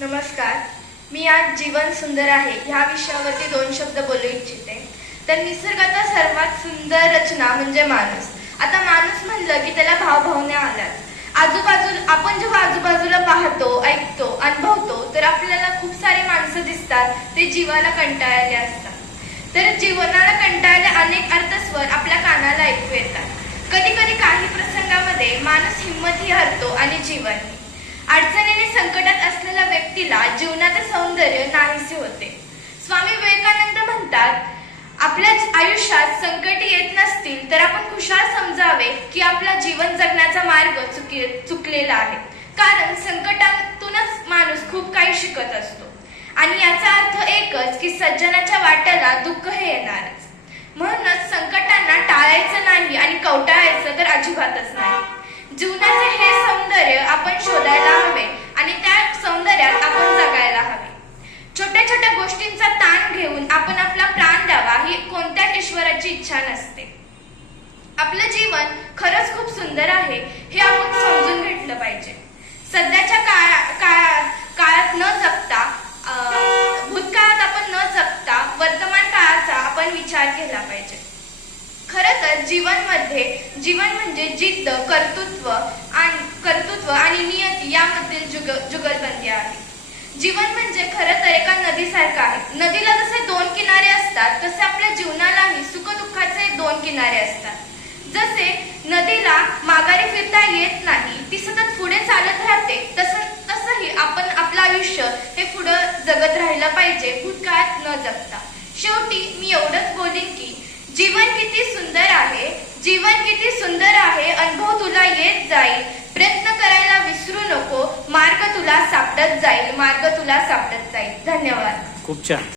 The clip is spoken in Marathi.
नमस्कार. मी आज जीवन सुंदर आहे ह्या विषयावरती दोन शब्द बोलू इच्छिते. तर निसर्गाचा सर्वात सुंदर रचना म्हणजे माणूस. आता माणूस म्हणलं की त्याला भावभावना आल्यात. आजूबाजूला आपण जेव्हा आजूबाजूला पाहतो ऐकतो अनुभवतो तर आपल्याला खूप सारे माणसं दिसतात ते जीवाला कंटाळले असतात. तर जीवनाला कंटाळले अनेक अर्थस्वर आपल्या कानाला ऐकू येतात. कधी कधी काही प्रसंगामध्ये माणूस हिंमतही हरतो आणि जीवन. अडचणीने संकटात असलेला सौंदर्य नाहीसे होते. स्वामी विवेकानंद म्हणतात आपल्या आयुष्यात संकट येत नसतील तर आपण खुशाल समजावे की आपला जीवन जगण्याचा मार्ग चुकी चुकलेला आहे. कारण संकटातूनच माणूस खूप काही शिकत असतो. आणि याचा अर्थ एकच की सज्जनाच्या वाट्याला दुःख हे येणारच. म्हणूनच संकटांना टाळायचं नाही आणि कवटाळायचं तर अजिबातच नाही. जीवनाचे हे सौंदर्य करण्याची इच्छा नसते. आपलं जीवन खरंच खूप सुंदर आहे हे आपण समजून घेतलं पाहिजे. सध्याच्या काळा काळात काळात न जगता भूतकाळात आपण न जगता वर्तमान काळाचा आपण विचार केला पाहिजे. खरं तर जीवनमध्ये जीवन म्हणजे जिद्द कर्तृत्व आणि कर्तृत्व आणि नियती यामधील जुग जुगलबंदी आहे. जीवन म्हणजे खरं तर एका नदीसारखं आहे. नदीला किनारे असतात. जसे नदीला माघारी फिरता येत नाही ती सतत पुढे चालत राहते तसं तसंही आपण आपलं आयुष्य हे पुढं जगत राहिलं पाहिजे भूतकाळात न जगता. शेवटी मी एवढंच बोलीन की जीवन किती सुंदर आहे जीवन किती सुंदर आहे अनुभव तुला येत जाईल. प्रयत्न करायला विसरू नको मार्ग तुला सापडत जाईल मार्ग तुला सापडत जाईल. धन्यवाद. खूप छान.